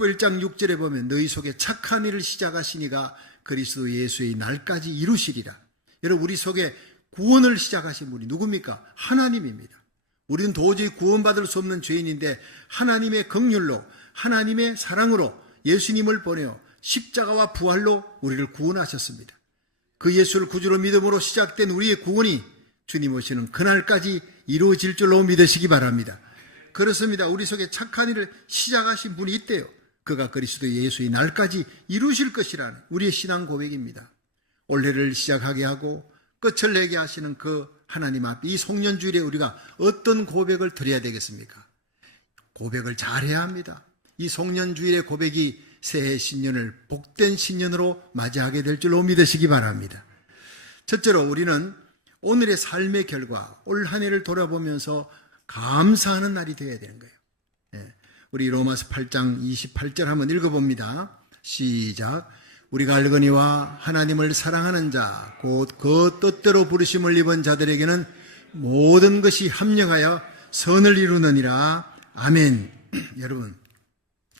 빌립보 1장 6절에 보면 너희 속에 착한 일을 시작하시니가 그리스도 예수의 날까지 이루시리라. 여러분, 우리 속에 구원을 시작하신 분이 누굽니까? 하나님입니다. 우리는 도저히 구원받을 수 없는 죄인인데 하나님의 긍휼로, 하나님의 사랑으로 예수님을 보내어 십자가와 부활로 우리를 구원하셨습니다. 그 예수를 구주로 믿음으로 시작된 우리의 구원이 주님 오시는 그날까지 이루어질 줄로 믿으시기 바랍니다. 그렇습니다. 우리 속에 착한 일을 시작하신 분이 있대요. 그가 그리스도 예수의 날까지 이루실 것이라는 우리의 신앙 고백입니다. 올해를 시작하게 하고 끝을 내게 하시는 그 하나님 앞에 이 송년주일에 우리가 어떤 고백을 드려야 되겠습니까? 고백을 잘해야 합니다. 이 송년주일의 고백이 새해 신년을 복된 신년으로 맞이하게 될 줄로 믿으시기 바랍니다. 첫째로 우리는 오늘의 삶의 결과, 올 한 해를 돌아보면서 감사하는 날이 되어야 되는 거예요. 우리 로마서 8장 28절 한번 읽어봅니다. 시작. 우리가 알거니와 하나님을 사랑하는 자, 곧 그 뜻대로 부르심을 입은 자들에게는 모든 것이 합력하여 선을 이루느니라. 아멘. 여러분,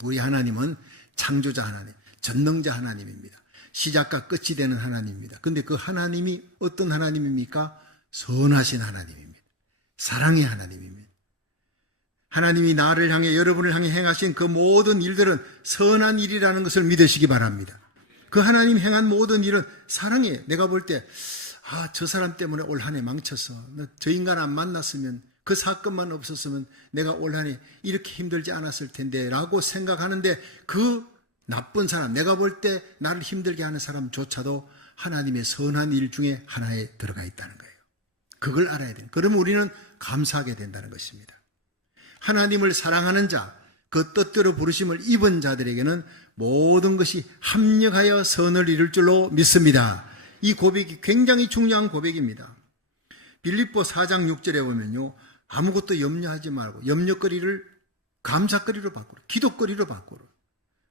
우리 하나님은 창조자 하나님, 전능자 하나님입니다. 시작과 끝이 되는 하나님입니다. 그런데 그 하나님이 어떤 하나님입니까? 선하신 하나님입니다. 사랑의 하나님입니다. 하나님이 나를 향해, 여러분을 향해 행하신 그 모든 일들은 선한 일이라는 것을 믿으시기 바랍니다. 그 하나님 행한 모든 일은 사랑이에요. 내가 볼 때 저 사람 때문에 올 한 해 망쳤어. 저 인간 안 만났으면, 그 사건만 없었으면 내가 올 한 해 이렇게 힘들지 않았을 텐데 라고 생각하는데, 그 나쁜 사람, 내가 볼 때 나를 힘들게 하는 사람조차도 하나님의 선한 일 중에 하나에 들어가 있다는 거예요. 그걸 알아야 돼요. 그러면 우리는 감사하게 된다는 것입니다. 하나님을 사랑하는 자, 그 뜻대로 부르심을 입은 자들에게는 모든 것이 합력하여 선을 이룰 줄로 믿습니다. 이 고백이 굉장히 중요한 고백입니다. 빌립보 4장 6절에 보면요, 아무것도 염려하지 말고 염려거리를 감사거리로 바꾸라, 기도거리로 바꾸라.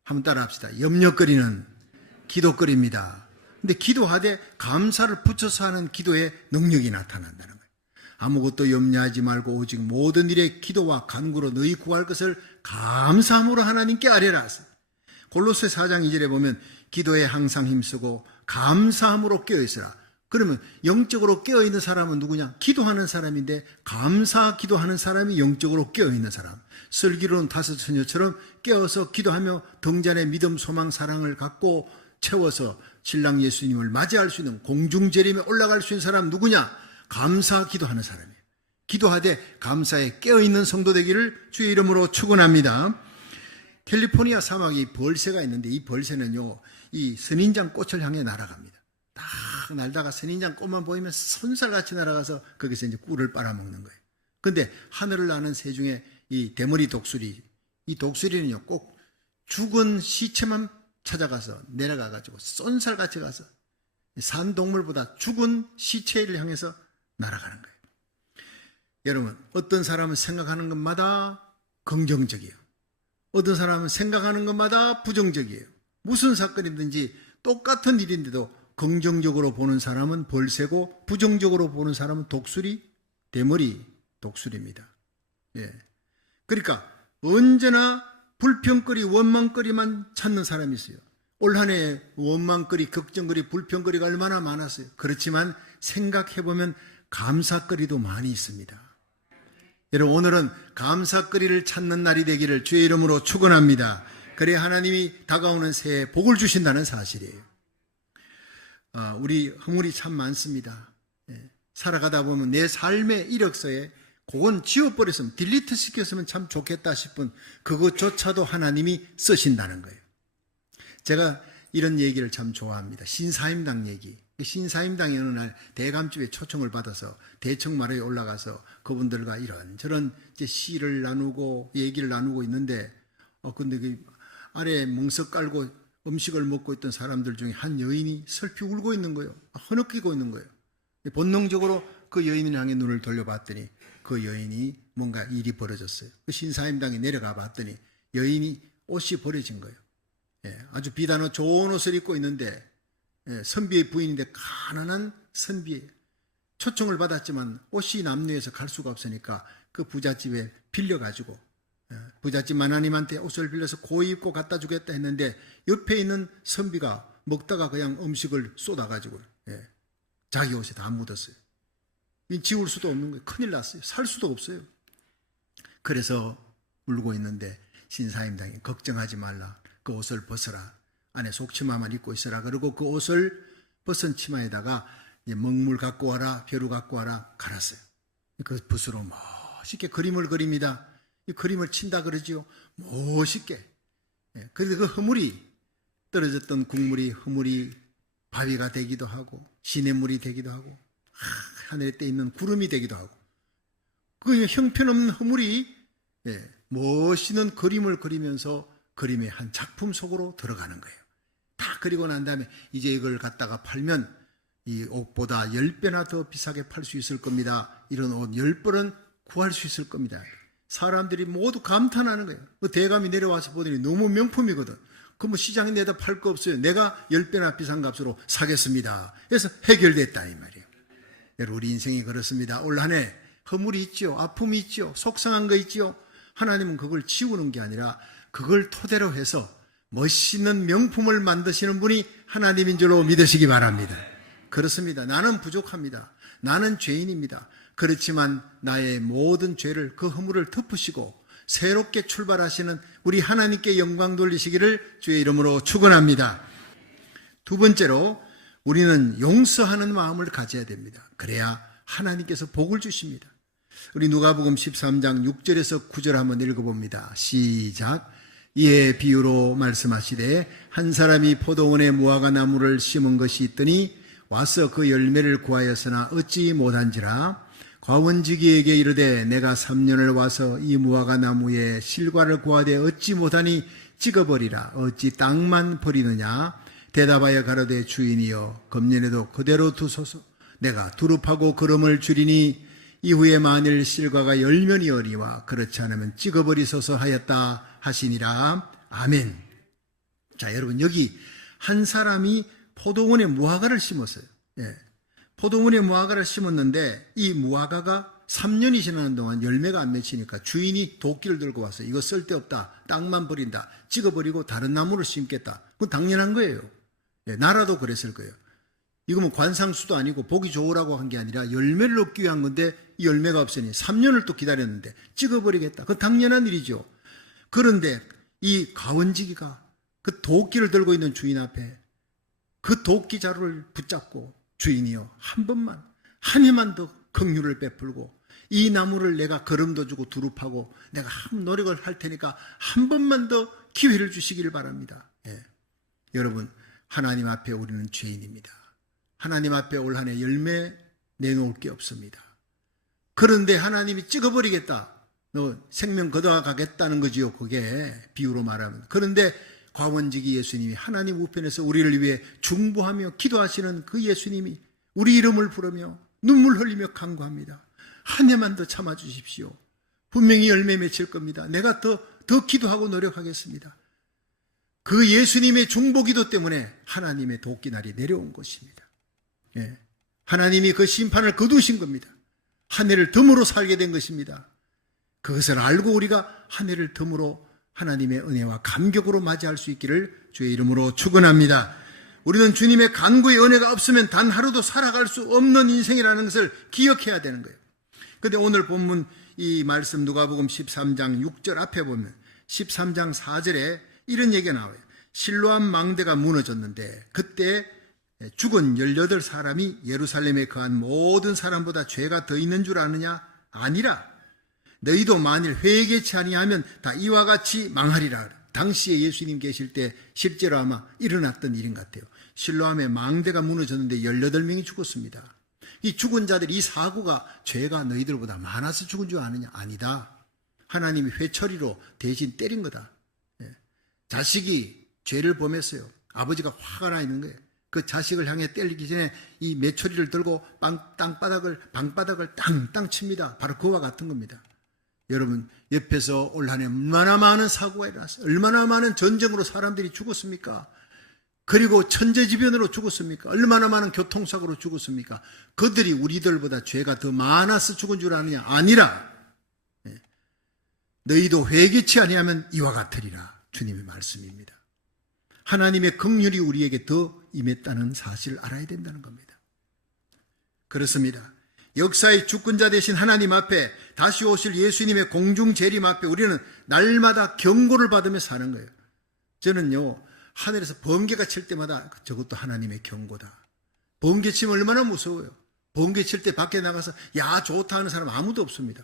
한번 따라 합시다. 염려거리는 기도거리입니다. 근데 기도하되 감사를 붙여서 하는 기도의 능력이 나타난다는 거예요. 아무것도 염려하지 말고 오직 모든 일에 기도와 간구로 너희 구할 것을 감사함으로 하나님께 아뢰라. 골로새 4장 2절에 보면 기도에 항상 힘쓰고 감사함으로 깨어있으라. 그러면 영적으로 깨어있는 사람은 누구냐? 기도하는 사람인데, 감사 기도하는 사람이 영적으로 깨어있는 사람. 슬기로운 다섯 처녀처럼 깨어서 기도하며 등잔에 믿음, 소망, 사랑을 갖고 채워서 신랑 예수님을 맞이할 수 있는 공중재림에 올라갈 수 있는 사람 누구냐? 감사 기도하는 사람이에요. 기도하되 감사에 깨어있는 성도 되기를 주의 이름으로 축원합니다. 캘리포니아 사막에 벌새가 있는데, 이 벌새는요, 이 선인장 꽃을 향해 날아갑니다. 딱 날다가 선인장 꽃만 보이면 손살같이 날아가서 거기서 이제 꿀을 빨아먹는 거예요. 근데 하늘을 나는 새 중에 이 대머리 독수리, 이 독수리는요, 꼭 죽은 시체만 찾아가서 내려가가지고 쏜살같이 가서 산 동물보다 죽은 시체를 향해서 날아가는 거예요. 여러분, 어떤 사람은 생각하는 것마다 긍정적이에요. 어떤 사람은 생각하는 것마다 부정적이에요. 무슨 사건이든지 똑같은 일인데도 긍정적으로 보는 사람은 벌새고, 부정적으로 보는 사람은 독수리, 대머리 독수리입니다. 그러니까 언제나 불평거리, 원망거리만 찾는 사람이 있어요. 올 한 해 원망거리, 걱정거리, 불평거리가 얼마나 많았어요. 그렇지만 생각해보면 감사거리도 많이 있습니다. 여러분, 오늘은 감사거리를 찾는 날이 되기를 주의 이름으로 축원합니다. 그래야 하나님이 다가오는 새해 복을 주신다는 사실이에요. 우리 허물이 참 많습니다. 살아가다 보면 내 삶의 이력서에 그건 지워버렸으면, 딜리트 시켰으면 참 좋겠다 싶은 그것조차도 하나님이 쓰신다는 거예요. 제가 이런 얘기를 참 좋아합니다. 신사임당 얘기. 신사임당이 어느 날 대감집에 초청을 받아서 대청마루에 올라가서 그분들과 이런저런 이제 시를 나누고 얘기를 나누고 있는데, 근데 그 아래에 멍석 깔고 음식을 먹고 있던 사람들 중에 한 여인이 슬피 울고 있는 거예요. 흐느끼고 있는 거예요. 본능적으로 그 여인을 향해 눈을 돌려봤더니 그 여인이 뭔가 일이 벌어졌어요. 그 신사임당에 내려가 봤더니 여인이 옷이 버려진 거예요. 아주 비단의 좋은 옷을 입고 있는데, 선비의 부인인데 가난한 선비예요. 초청을 받았지만 옷이 남루해서 갈 수가 없으니까 그 부잣집에 빌려가지고 부잣집 하나님한테 옷을 빌려서 고이 입고 갖다 주겠다 했는데 옆에 있는 선비가 먹다가 그냥 음식을 쏟아가지고 자기 옷에 다 묻었어요. 지울 수도 없는 거예요. 큰일 났어요. 살 수도 없어요. 그래서 울고 있는데 신사임당이 걱정하지 말라. 그 옷을 벗어라. 안에 속치마만 입고 있어라. 그리고 그 옷을 벗은 치마에다가 먹물 갖고 와라, 벼루 갖고 와라 갈았어요. 그 붓으로 멋있게 그림을 그립니다. 이 그림을 친다 그러지요. 멋있게. 그런데 그 허물이 떨어졌던 국물이 허물이 바위가 되기도 하고 시냇물이 되기도 하고 하늘에 떠 있는 구름이 되기도 하고 그 형편없는 허물이 멋있는 그림을 그리면서 그림의 한 작품 속으로 들어가는 거예요. 다 그리고 난 다음에 이제 이걸 갖다가 팔면 이 옷보다 10배나 더 비싸게 팔 수 있을 겁니다. 이런 옷 10벌은 구할 수 있을 겁니다. 사람들이 모두 감탄하는 거예요. 그 대감이 내려와서 보더니 너무 명품이거든. 그럼 시장에 내다 팔 거 없어요. 내가 10배나 비싼 값으로 사겠습니다. 그래서 해결됐다 이 말이에요. 여러분 우리 인생이 그렇습니다. 올 한 해 허물이 있죠. 아픔이 있죠. 속상한 거 있죠. 하나님은 그걸 지우는 게 아니라 그걸 토대로 해서 멋있는 명품을 만드시는 분이 하나님인 줄로 믿으시기 바랍니다. 그렇습니다. 나는 부족합니다. 나는 죄인입니다. 그렇지만 나의 모든 죄를 그 허물을 덮으시고 새롭게 출발하시는 우리 하나님께 영광 돌리시기를 주의 이름으로 축원합니다. 두 번째로 우리는 용서하는 마음을 가져야 됩니다. 그래야 하나님께서 복을 주십니다. 우리 누가복음 13장 6절에서 9절 한번 읽어봅니다. 시작. 이에 비유로 말씀하시되 한 사람이 포도원에 무화과 나무를 심은 것이 있더니 와서 그 열매를 구하였으나 얻지 못한지라 과원지기에게 이르되 내가 3년을 와서 이 무화과 나무에 실과를 구하되 얻지 못하니 찍어버리라. 어찌 땅만 버리느냐. 대답하여 가로되 주인이여 금년에도 그대로 두소서. 내가 두릅하고 거름을 줄이니 이후에 만일 실과가 열면이어리와 그렇지 않으면 찍어버리소서 하였다 하시니라. 아멘. 자, 여러분 여기 한 사람이 포도원에 무화과를 심었어요. 포도원에 무화과를 심었는데 이 무화과가 3년이 지나는 동안 열매가 안 맺히니까 주인이 도끼를 들고 와서 이거 쓸데없다. 땅만 버린다. 찍어버리고 다른 나무를 심겠다. 그건 당연한 거예요. 나라도 그랬을 거예요. 이거 뭐 관상수도 아니고 보기 좋으라고 한 게 아니라 열매를 얻기 위한 건데 이 열매가 없으니 3년을 또 기다렸는데 찍어버리겠다. 그건 당연한 일이죠. 그런데 이 가원지기가 그 도끼를 들고 있는 주인 앞에 그 도끼 자루를 붙잡고 주인이여 한 번만 한 해만 더 긍휼을 베풀고 이 나무를 내가 거름도 주고 두릅하고 내가 한 노력을 할 테니까 한 번만 더 기회를 주시기를 바랍니다. 여러분 하나님 앞에 우리는 죄인입니다. 하나님 앞에 올 한 해 열매 내놓을 게 없습니다. 그런데 하나님이 찍어버리겠다. 너 생명 걷어가겠다는 거지요. 그게 비유로 말하면. 그런데 과원지기 예수님이 하나님 우편에서 우리를 위해 중보하며 기도하시는 그 예수님이 우리 이름을 부르며 눈물 흘리며 간구합니다. 한 해만 더 참아주십시오. 분명히 열매 맺힐 겁니다. 내가 더 기도하고 노력하겠습니다. 그 예수님의 중보기도 때문에 하나님의 도끼날이 내려온 것입니다. 하나님이 그 심판을 거두신 겁니다. 한 해를 덤으로 살게 된 것입니다. 그것을 알고 우리가 한 해를 덤으로 하나님의 은혜와 감격으로 맞이할 수 있기를 주의 이름으로 축원합니다. 우리는 주님의 간구의 은혜가 없으면 단 하루도 살아갈 수 없는 인생이라는 것을 기억해야 되는 거예요. 그런데 오늘 본문 이 말씀 누가복음 13장 6절 앞에 보면 13장 4절에 이런 얘기가 나와요. 실로암 망대가 무너졌는데 그때 죽은 18사람이 예루살렘에 거한 모든 사람보다 죄가 더 있는 줄 아느냐? 아니라 너희도 만일 회개치 아니하면 다 이와 같이 망하리라. 당시에 예수님 계실 때 실제로 아마 일어났던 일인 것 같아요. 실로암의 망대가 무너졌는데 18명이 죽었습니다. 이 죽은 자들 이 사고가 죄가 너희들보다 많아서 죽은 줄 아느냐? 아니다. 하나님이 회초리로 대신 때린 거다. 자식이 죄를 범했어요. 아버지가 화가 나 있는 거예요. 그 자식을 향해 때리기 전에 이 메초리를 들고 방바닥을 땅땅 칩니다. 바로 그와 같은 겁니다. 여러분 옆에서 올 한 해 얼마나 많은 사고가 일어났어요. 얼마나 많은 전쟁으로 사람들이 죽었습니까? 그리고 천재지변으로 죽었습니까? 얼마나 많은 교통사고로 죽었습니까? 그들이 우리들보다 죄가 더 많아서 죽은 줄 아느냐? 아니라 너희도 회개치 아니하면 이와 같으리라. 주님의 말씀입니다. 하나님의 긍휼이 우리에게 더 임했다는 사실을 알아야 된다는 겁니다. 그렇습니다. 역사의 주권자 되신 하나님 앞에, 다시 오실 예수님의 공중 재림 앞에 우리는 날마다 경고를 받으며 사는 거예요. 저는요, 하늘에서 번개가 칠 때마다 저것도 하나님의 경고다. 번개 치면 얼마나 무서워요. 번개 칠 때 밖에 나가서 야 좋다 하는 사람 아무도 없습니다.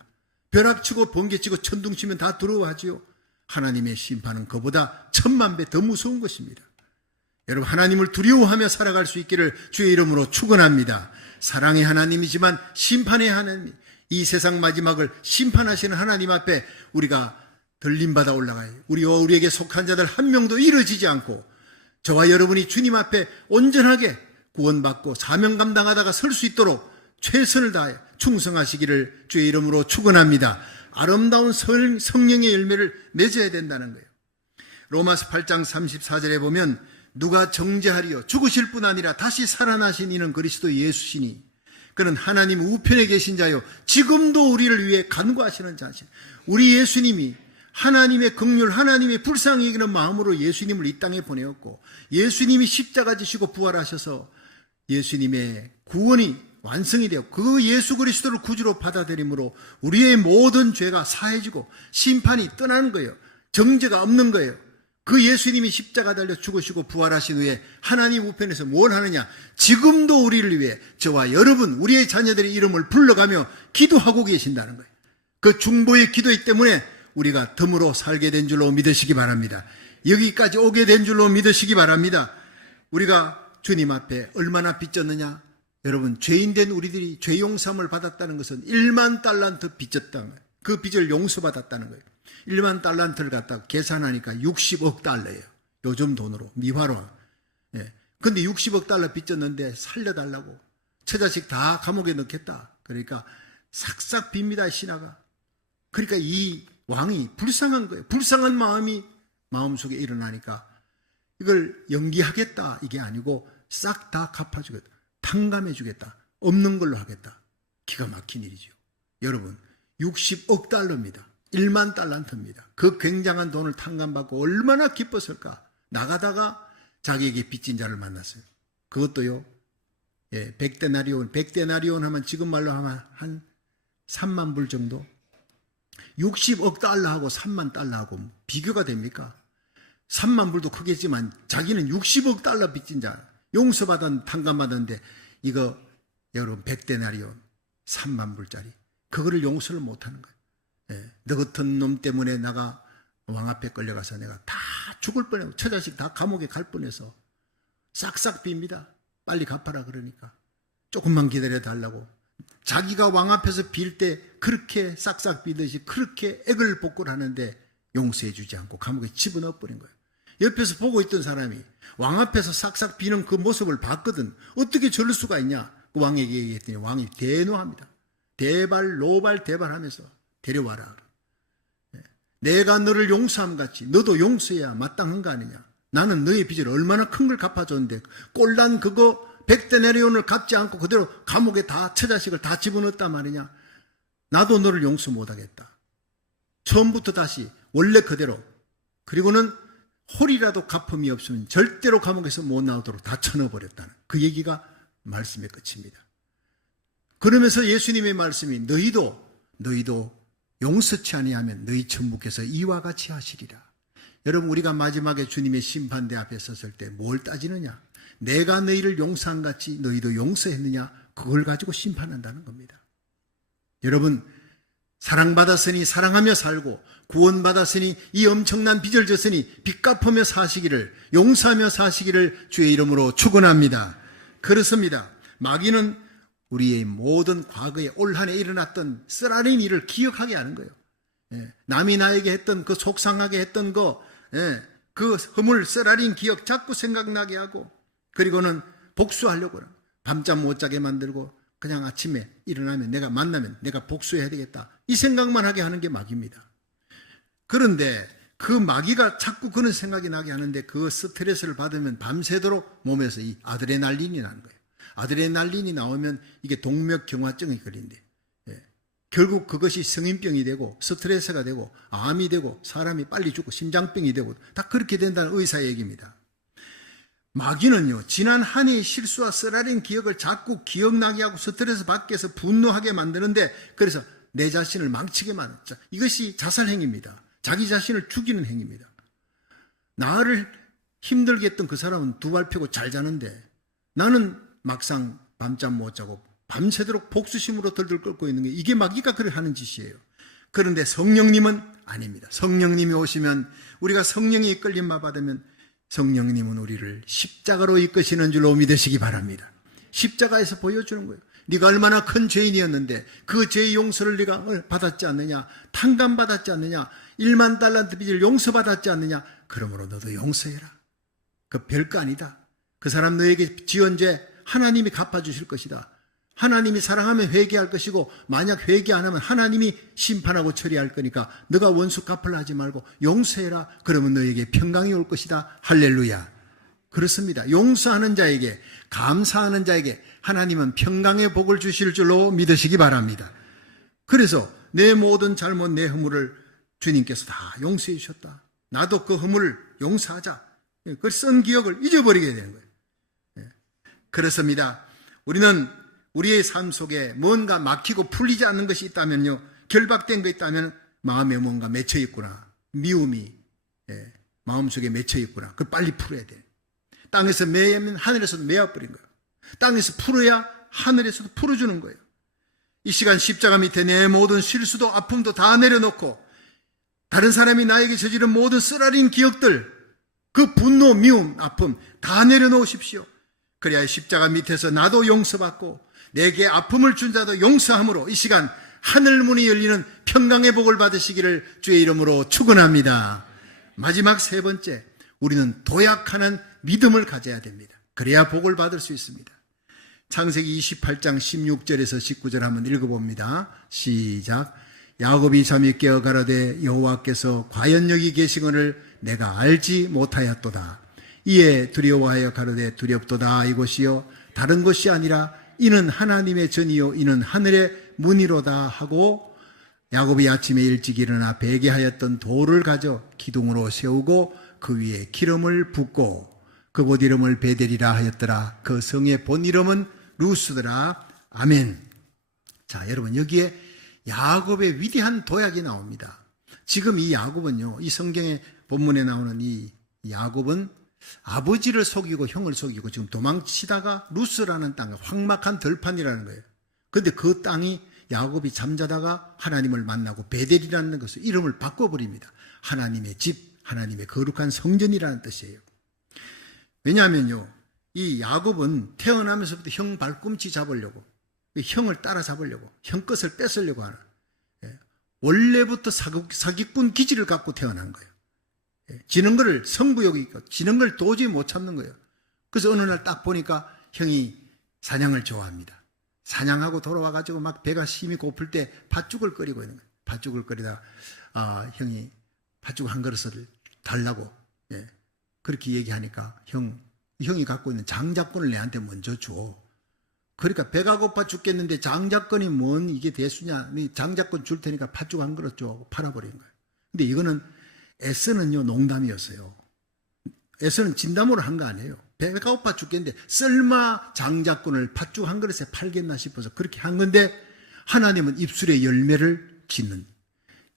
벼락 치고 번개 치고 천둥 치면 다 두려워하지요. 하나님의 심판은 그보다 1000만 배 더 무서운 것입니다. 여러분, 하나님을 두려워하며 살아갈 수 있기를 주의 이름으로 축원합니다. 사랑의 하나님이지만 심판의 하나님, 이 세상 마지막을 심판하시는 하나님 앞에 우리가 들림받아 올라가요. 우리와 우리에게 속한 자들 한 명도 이루어지지 않고 저와 여러분이 주님 앞에 온전하게 구원받고 사명 감당하다가 설 수 있도록 최선을 다해 충성하시기를 주의 이름으로 축원합니다. 아름다운 성령의 열매를 맺어야 된다는 거예요. 로마서 8장 34절에 보면 누가 정죄하리요 죽으실 뿐 아니라 다시 살아나신 이는 그리스도 예수시니 그는 하나님 우편에 계신 자요 지금도 우리를 위해 간구하시는 자신. 우리 예수님이 하나님의 긍휼, 하나님의 불쌍히 여기는 마음으로 예수님을 이 땅에 보내었고 예수님이 십자가 지시고 부활하셔서 예수님의 구원이 완성이 되었고 그 예수 그리스도를 구주로 받아들임으로 우리의 모든 죄가 사해지고 심판이 떠나는 거예요. 정죄가 없는 거예요. 그 예수님이 십자가 달려 죽으시고 부활하신 후에 하나님 우편에서 뭘 하느냐? 지금도 우리를 위해 저와 여러분, 우리의 자녀들의 이름을 불러가며 기도하고 계신다는 거예요. 그 중보의 기도이기 때문에 우리가 덤으로 살게 된 줄로 믿으시기 바랍니다. 여기까지 오게 된 줄로 믿으시기 바랍니다. 우리가 주님 앞에 얼마나 빚졌느냐? 여러분, 죄인된 우리들이 죄 용서함을 받았다는 것은 1만 달란트 빚졌다는 거예요. 그 빚을 용서받았다는 거예요. 1만 달란트를 갖다가 계산하니까 60억 달러예요. 요즘 돈으로, 미화로. 예. 근데 60억 달러 빚졌는데 살려달라고. 처자식 다 감옥에 넣겠다. 그러니까 싹싹 빕니다, 신하가. 그러니까 이 왕이 불쌍한 거예요. 불쌍한 마음이 마음속에 일어나니까 이걸 연기하겠다 이게 아니고 싹 다 갚아주겠다. 탕감해주겠다. 없는 걸로 하겠다. 기가 막힌 일이죠. 여러분, 60억 달러입니다. 1만 달란트입니다. 그 굉장한 돈을 탕감받고 얼마나 기뻤을까. 나가다가 자기에게 빚진 자를 만났어요. 그것도요, 100데나리온, 100데나리온 하면 지금 말로 하면 한 3만 불 정도? 60억 달러하고 3만 달러하고 비교가 됩니까? 3만 불도 크겠지만 자기는 60억 달러 빚진 자, 용서받은 탕감받았는데 이거 여러분 100데나리온 3만 불짜리 그거를 용서를 못하는 거예요. 너 같은 놈 때문에 나가 왕 앞에 끌려가서 내가 다 죽을 뻔해요. 처자식 다 감옥에 갈 뻔해서 싹싹 빕니다. 빨리 갚아라 그러니까 조금만 기다려 달라고. 자기가 왕 앞에서 빌 때 그렇게 싹싹 비듯이 그렇게 액을 복구를 하는데 용서해 주지 않고 감옥에 집어넣어 버린 거예요. 옆에서 보고 있던 사람이 왕 앞에서 싹싹 비는 그 모습을 봤거든. 어떻게 저럴 수가 있냐? 그 왕에게 얘기했더니 왕이 대노합니다. 노발대발하면서 데려와라. 내가 너를 용서함 같이 너도 용서해야 마땅한 거 아니냐? 나는 너의 빚을 얼마나 큰 걸 갚아줬는데 꼴난 그거 100데나리온을 갚지 않고 그대로 감옥에 다 처자식을 다 집어넣었단 말이냐? 나도 너를 용서 못하겠다. 처음부터 다시 원래 그대로. 그리고는 홀이라도 갚음이 없으면 절대로 감옥에서 못 나오도록 다 쳐넣어버렸다는 그 얘기가 말씀의 끝입니다. 그러면서 예수님의 말씀이 너희도 용서치 아니하면 너희 천부께서 이와 같이 하시리라. 여러분, 우리가 마지막에 주님의 심판대 앞에 섰을 때 뭘 따지느냐? 내가 너희를 용서한 같이 너희도 용서했느냐? 그걸 가지고 심판한다는 겁니다. 여러분, 사랑받았으니 사랑하며 살고 구원받았으니 이 엄청난 빚을 졌으니 빚 갚으며 사시기를, 용서하며 사시기를 주의 이름으로 축원합니다. 그렇습니다. 마귀는 우리의 모든 과거에 올 한 해 일어났던 쓰라린 일을 기억하게 하는 거예요. 남이 나에게 했던 그 속상하게 했던 그 허물 쓰라린 기억 자꾸 생각나게 하고, 그리고는 복수하려고 그래요. 밤잠 못 자게 만들고 그냥 아침에 일어나면 내가 만나면 내가 복수해야 되겠다 이 생각만 하게 하는 게 마귀입니다. 그런데 그 마귀가 자꾸 그런 생각이 나게 하는데 그 스트레스를 받으면 밤새도록 몸에서 이 아드레날린이 나는 거예요. 아드레날린이 나오면 이게 동맥경화증이 걸린대. 결국 그것이 성인병이 되고 스트레스가 되고 암이 되고 사람이 빨리 죽고 심장병이 되고 다 그렇게 된다는 의사 얘기입니다. 마귀는요, 지난 한 해의 실수와 쓰라린 기억을 자꾸 기억나게 하고 스트레스 받게 해서 분노하게 만드는데, 그래서 내 자신을 망치게 만든다. 이것이 자살 행위입니다. 자기 자신을 죽이는 행위입니다. 나를 힘들게 했던 그 사람은 두 발 펴고 잘 자는데 나는 막상 밤잠 못 자고 밤새도록 복수심으로 들들 끓고 있는 게, 이게 마귀가 그래 하는 짓이에요. 그런데 성령님은 아닙니다. 성령님이 오시면, 우리가 성령의 이끌림만 받으면 성령님은 우리를 십자가로 이끄시는 줄로 믿으시기 바랍니다. 십자가에서 보여주는 거예요. 네가 얼마나 큰 죄인이었는데 그 죄의 용서를 네가 받았지 않느냐, 탕감받았지 않느냐, 1만 달란트 빚을 용서받았지 않느냐, 그러므로 너도 용서해라. 그 별거 아니다. 그 사람 너에게 지은 죄 하나님이 갚아주실 것이다. 하나님이 사랑하면 회개할 것이고, 만약 회개 안 하면 하나님이 심판하고 처리할 거니까 너가 원수 갚으려 하지 말고 용서해라. 그러면 너에게 평강이 올 것이다. 할렐루야. 그렇습니다. 용서하는 자에게, 감사하는 자에게 하나님은 평강의 복을 주실 줄로 믿으시기 바랍니다. 그래서 내 모든 잘못, 내 허물을 주님께서 다 용서해 주셨다. 나도 그 허물을 용서하자. 그 쓴 기억을 잊어버리게 되는 거예요. 그렇습니다. 우리는 우리의 삶 속에 뭔가 막히고 풀리지 않는 것이 있다면요, 결박된 거 있다면 마음에 뭔가 맺혀 있구나, 미움이 마음속에 맺혀 있구나, 그걸 빨리 풀어야 돼. 땅에서 매면 하늘에서도 매어버린 거예요. 땅에서 풀어야 하늘에서도 풀어주는 거예요. 이 시간 십자가 밑에 내 모든 실수도 아픔도 다 내려놓고, 다른 사람이 나에게 저지른 모든 쓰라린 기억들, 그 분노, 미움, 아픔 다 내려놓으십시오. 그래야 십자가 밑에서 나도 용서받고 내게 아픔을 준 자도 용서함으로 이 시간 하늘문이 열리는 평강의 복을 받으시기를 주의 이름으로 축원합니다. 마지막 세 번째, 우리는 도약하는 믿음을 가져야 됩니다. 그래야 복을 받을 수 있습니다. 창세기 28장 16절에서 19절 한번 읽어봅니다. 시작. 야곱이 잠이 깨어 가로되 여호와께서 과연 여기 계시거늘 내가 알지 못하였도다. 이에 두려워하여 가로되 두렵도다. 이곳이요 다른 곳이 아니라 이는 하나님의 전이요 이는 하늘의 문이로다 하고, 야곱이 아침에 일찍 일어나 베개하였던 돌을 가져 기둥으로 세우고 그 위에 기름을 붓고 그곳 이름을 베델이라 하였더라. 그 성의 본 이름은 루스더라. 아멘. 자, 여러분, 여기에 야곱의 위대한 도약이 나옵니다. 지금 이 야곱은요, 이 성경의 본문에 나오는 이 야곱은 아버지를 속이고 형을 속이고 지금 도망치다가 루스라는 땅, 황막한 들판이라는 거예요. 그런데 그 땅이 야곱이 잠자다가 하나님을 만나고 베델이라는 것을 이름을 바꿔버립니다. 하나님의 집, 하나님의 거룩한 성전이라는 뜻이에요. 왜냐하면요, 이 야곱은 태어나면서부터 형 발꿈치 잡으려고, 형을 따라잡으려고, 형 것을 뺏으려고 하는, 원래부터 사기꾼 기질을 갖고 태어난 거예요. 지는 걸 승부욕이 있고 지는 걸 도저히 못 참는 거예요. 그래서 어느 날 딱 보니까 형이 사냥을 좋아합니다. 사냥하고 돌아와가지고 막 배가 힘이 고플 때 팥죽을 끓이고 있는 거예요. 팥죽을 끓이다 형이 팥죽 한 그릇을 달라고 그렇게 얘기하니까 형이 갖고 있는 장작권을 내한테 먼저 줘. 그러니까 배가 고파 죽겠는데 장작권이 뭔 이게 대수냐, 장작권 줄 테니까 팥죽 한 그릇 줘 하고 팔아버린 거예요. 근데 이거는 에서는요 농담이었어요. 에서는 진담으로 한 거 아니에요. 배가 고파 죽겠는데 썰마 장작권을 팥죽 한 그릇에 팔겠나 싶어서 그렇게 한 건데, 하나님은 입술의 열매를 짓는,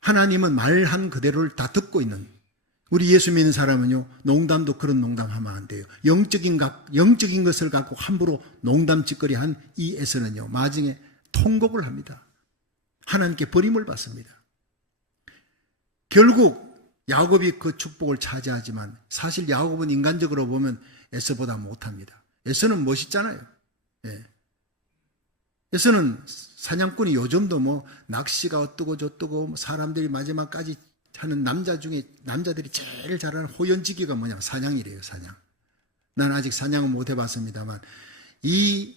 하나님은 말한 그대로를 다 듣고 있는, 우리 예수 믿는 사람은요 농담도 그런 농담하면 안 돼요. 영적인 것을 갖고 함부로 농담 짓거리 한 이 에서는요 나중에 통곡을 합니다. 하나님께 버림을 받습니다. 결국 야곱이 그 축복을 차지하지만 사실 야곱은 인간적으로 보면 에서보다 못합니다. 에서는 멋있잖아요. 에서는 사냥꾼이, 요즘도 뭐 낚시가 어떠고 저떠고 사람들이 마지막까지 하는 남자 중에 남자들이 제일 잘하는 호연지기가 뭐냐, 사냥이래요. 사냥. 난 아직 사냥은 못 해봤습니다만 이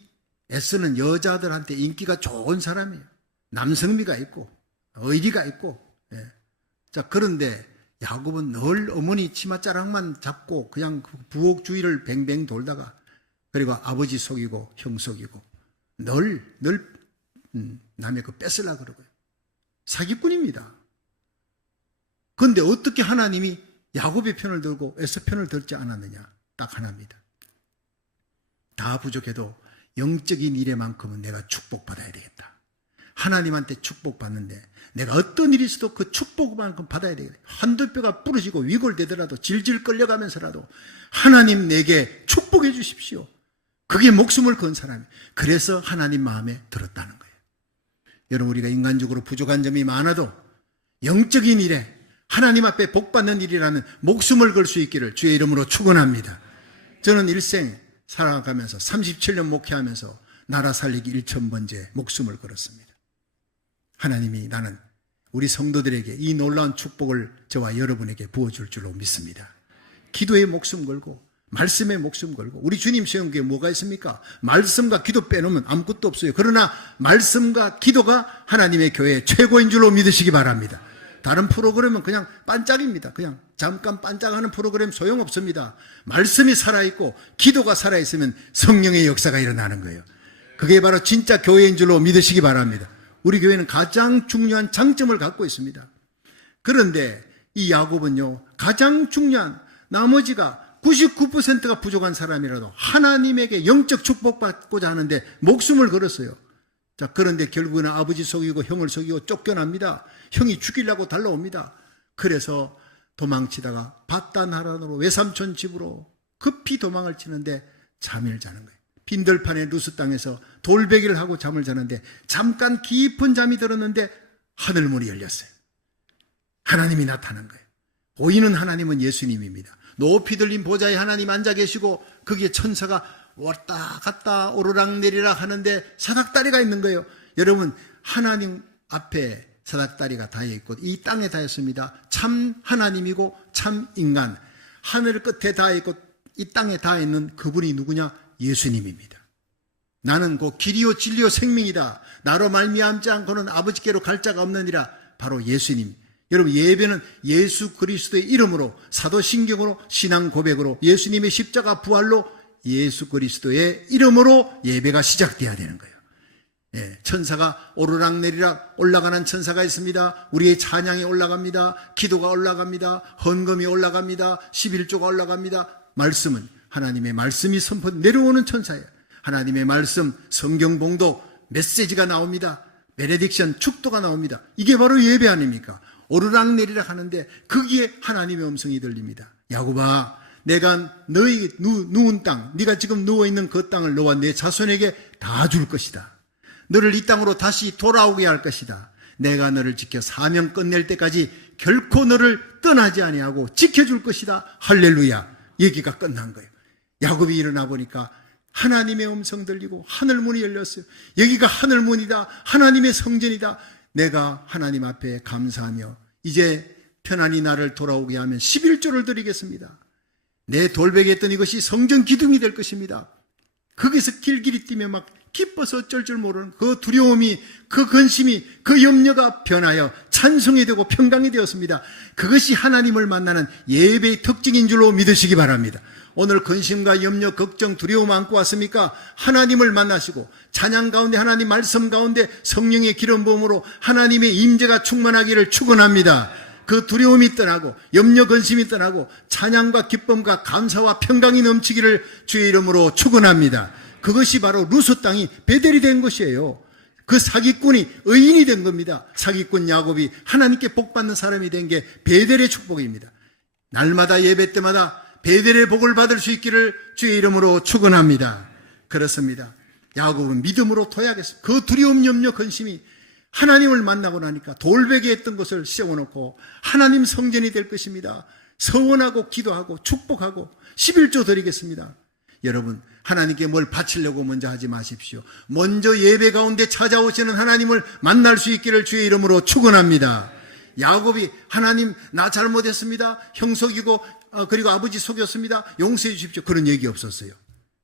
에서는 여자들한테 인기가 좋은 사람이에요. 남성미가 있고 의리가 있고. 자, 그런데 야곱은 늘 어머니 치맛자락만 잡고 그냥 부엌 주위를 뱅뱅 돌다가, 그리고 아버지 속이고 형 속이고 늘 남의 거 뺏으려고 그러고요. 사기꾼입니다. 그런데 어떻게 하나님이 야곱의 편을 들고 에서 편을 들지 않았느냐? 딱 하나입니다. 다 부족해도 영적인 일에만큼은 내가 축복받아야 되겠다. 하나님한테 축복받는데 내가 어떤 일이 있어도 그 축복만큼 받아야 되겠다. 한두 뼈가 부러지고 위골되더라도 질질 끌려가면서라도 하나님 내게 축복해 주십시오. 그게 목숨을 건 사람이. 그래서 하나님 마음에 들었다는 거예요. 여러분, 우리가 인간적으로 부족한 점이 많아도 영적인 일에 하나님 앞에 복받는 일이라면 목숨을 걸 수 있기를 주의 이름으로 축원합니다. 저는 일생 살아가면서 37년 목회하면서 나라 살리기 1000번째 목숨을 걸었습니다. 하나님이 나는 우리 성도들에게 이 놀라운 축복을 저와 여러분에게 부어줄 줄로 믿습니다. 기도에 목숨 걸고 말씀에 목숨 걸고, 우리 주님 세운 게 뭐가 있습니까? 말씀과 기도 빼놓으면 아무것도 없어요. 그러나 말씀과 기도가 하나님의 교회의 최고인 줄로 믿으시기 바랍니다. 다른 프로그램은 그냥 반짝입니다. 그냥 잠깐 반짝하는 프로그램 소용없습니다. 말씀이 살아있고 기도가 살아있으면 성령의 역사가 일어나는 거예요. 그게 바로 진짜 교회인 줄로 믿으시기 바랍니다. 우리 교회는 가장 중요한 장점을 갖고 있습니다. 그런데 이 야곱은요, 가장 중요한 나머지가 99%가 부족한 사람이라도 하나님에게 영적 축복받고자 하는데 목숨을 걸었어요. 자, 그런데 결국에는 아버지 속이고 형을 속이고 쫓겨납니다. 형이 죽이려고 달려옵니다. 그래서 도망치다가 바단하란으로 외삼촌 집으로 급히 도망을 치는데 잠을 자는 거예요. 빈들판의 루스 땅에서 돌베기를 하고 잠을 자는데 잠깐 깊은 잠이 들었는데 하늘문이 열렸어요. 하나님이 나타난 거예요. 보이는 하나님은 예수님입니다. 높이 들린 보좌에 하나님 앉아 계시고 거기에 천사가 왔다 갔다 오르락내리락 하는데 사닥다리가 있는 거예요. 여러분, 하나님 앞에 사닥다리가 닿아있고 이 땅에 닿았습니다. 참 하나님이고 참 인간, 하늘 끝에 닿아있고 이 땅에 닿아있는 그분이 누구냐? 예수님입니다. 나는 그 길이요 진리요 생명이다. 나로 말미암지 않고는 아버지께로 갈 자가 없느니라. 바로 예수님. 여러분, 예배는 예수 그리스도의 이름으로, 사도신경으로, 신앙 고백으로, 예수님의 십자가 부활로, 예수 그리스도의 이름으로 예배가 시작돼야 되는 거예요. 예, 천사가 오르락내리락 올라가는 천사가 있습니다. 우리의 찬양이 올라갑니다. 기도가 올라갑니다. 헌금이 올라갑니다. 11조가 올라갑니다. 말씀은 하나님의 말씀이 선포 내려오는 천사예요. 하나님의 말씀, 성경 봉독, 메시지가 나옵니다. 베네딕션, 축도가 나옵니다. 이게 바로 예배 아닙니까? 오르락내리락 하는데 거기에 하나님의 음성이 들립니다. 야곱아, 내가 너희 누운 땅, 네가 지금 누워있는 그 땅을 너와 내 자손에게 다 줄 것이다. 너를 이 땅으로 다시 돌아오게 할 것이다. 내가 너를 지켜 사명 끝낼 때까지 결코 너를 떠나지 아니하고 지켜줄 것이다. 할렐루야. 얘기가 끝난 거예요. 야곱이 일어나 보니까 하나님의 음성 들리고 하늘문이 열렸어요. 여기가 하늘문이다. 하나님의 성전이다. 내가 하나님 앞에 감사하며 이제 편안히 나를 돌아오게 하면 11조를 드리겠습니다. 내 돌베개에 했던 이것이 성전 기둥이 될 것입니다. 거기서 길길이 뛰며 막 기뻐서 어쩔 줄 모르는 그 두려움이, 그 근심이, 그 염려가 변하여 찬송이 되고 평강이 되었습니다. 그것이 하나님을 만나는 예배의 특징인 줄로 믿으시기 바랍니다. 오늘 근심과 염려, 걱정, 두려움 안고 왔습니까? 하나님을 만나시고 찬양 가운데, 하나님 말씀 가운데 성령의 기름 부음으로 하나님의 임재가 충만하기를 축원합니다. 그 두려움이 떠나고 염려 근심이 떠나고 찬양과 기쁨과 감사와 평강이 넘치기를 주의 이름으로 축원합니다. 그것이 바로 루스 땅이 베델이 된 것이에요. 그 사기꾼이 의인이 된 겁니다. 사기꾼 야곱이 하나님께 복받는 사람이 된 게 베델의 축복입니다. 날마다 예배 때마다 베델의 복을 받을 수 있기를 주의 이름으로 축원합니다. 그렇습니다. 야곱은 믿음으로 토약했습니다. 그 두려움, 염려, 근심이 하나님을 만나고 나니까 돌베개 했던 것을 세워놓고 하나님 성전이 될 것입니다. 서원하고 기도하고 축복하고 11조 드리겠습니다. 여러분, 하나님께 뭘 바치려고 먼저 하지 마십시오. 먼저 예배 가운데 찾아오시는 하나님을 만날 수 있기를 주의 이름으로 축원합니다. 야곱이 하나님 나 잘못했습니다. 형 속이고 그리고 아버지 속였습니다. 용서해 주십시오. 그런 얘기 없었어요.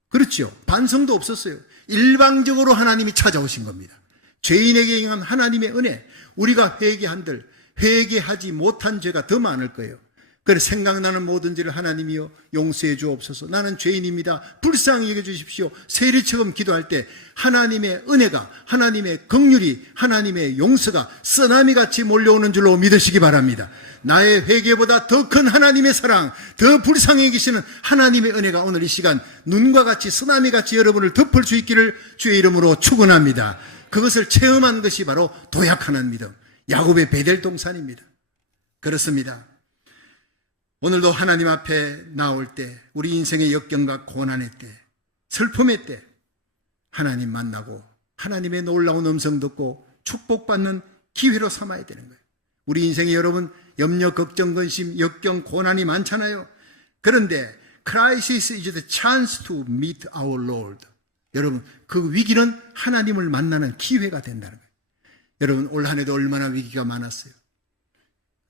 그렇죠. 반성도 없었어요. 일방적으로 하나님이 찾아오신 겁니다. 죄인에게 행한 하나님의 은혜, 우리가 회개한들 회개하지 못한 죄가 더 많을 거예요. 그래 생각나는 모든 일을 하나님이여 용서해 주옵소서. 나는 죄인입니다. 불쌍히 여겨 주십시오. 세리처럼 기도할 때 하나님의 은혜가, 하나님의 긍휼이, 하나님의 용서가 쓰나미같이 몰려오는 줄로 믿으시기 바랍니다. 나의 회개보다 더 큰 하나님의 사랑, 더 불쌍히 여기시는 하나님의 은혜가 오늘 이 시간 눈과 같이 쓰나미같이 여러분을 덮을 수 있기를 주의 이름으로 축원합니다. 그것을 체험한 것이 바로 도약하는 믿음, 야곱의 베델 동산입니다. 그렇습니다. 오늘도 하나님 앞에 나올 때, 우리 인생의 역경과 고난의 때, 슬픔의 때 하나님 만나고 하나님의 놀라운 음성 듣고 축복받는 기회로 삼아야 되는 거예요. 우리 인생에 여러분 염려, 걱정, 근심, 역경, 고난이 많잖아요. 그런데 crisis is the chance to meet our Lord. 여러분 그 위기는 하나님을 만나는 기회가 된다는 거예요. 여러분 올 한 해도 얼마나 위기가 많았어요.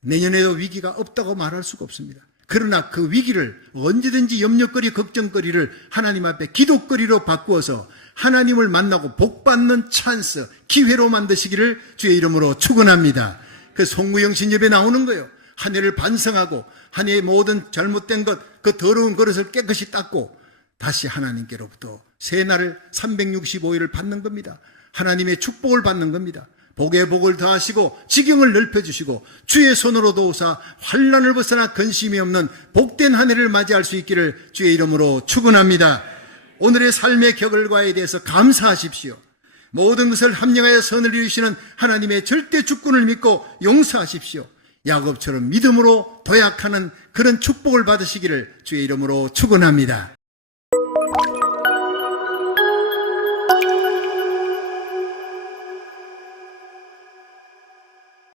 내년에도 위기가 없다고 말할 수가 없습니다. 그러나 그 위기를 언제든지 염려거리, 걱정거리를 하나님 앞에 기도거리로 바꾸어서 하나님을 만나고 복받는 찬스, 기회로 만드시기를 주의 이름으로 축원합니다. 그 송구영신 예배 나오는 거예요. 한 해를 반성하고 한 해의 모든 잘못된 것, 그 더러운 그릇을 깨끗이 닦고 다시 하나님께로부터 새 날을 365일을 받는 겁니다. 하나님의 축복을 받는 겁니다. 복에 복을 더하시고 지경을 넓혀주시고 주의 손으로 도우사 환난을 벗어나 근심이 없는 복된 한 해를 맞이할 수 있기를 주의 이름으로 축원합니다. 오늘의 삶의 격을과에 대해서 감사하십시오. 모든 것을 합력하여 선을 이루시는 하나님의 절대 주권을 믿고 용서하십시오. 야곱처럼 믿음으로 도약하는 그런 축복을 받으시기를 주의 이름으로 축원합니다.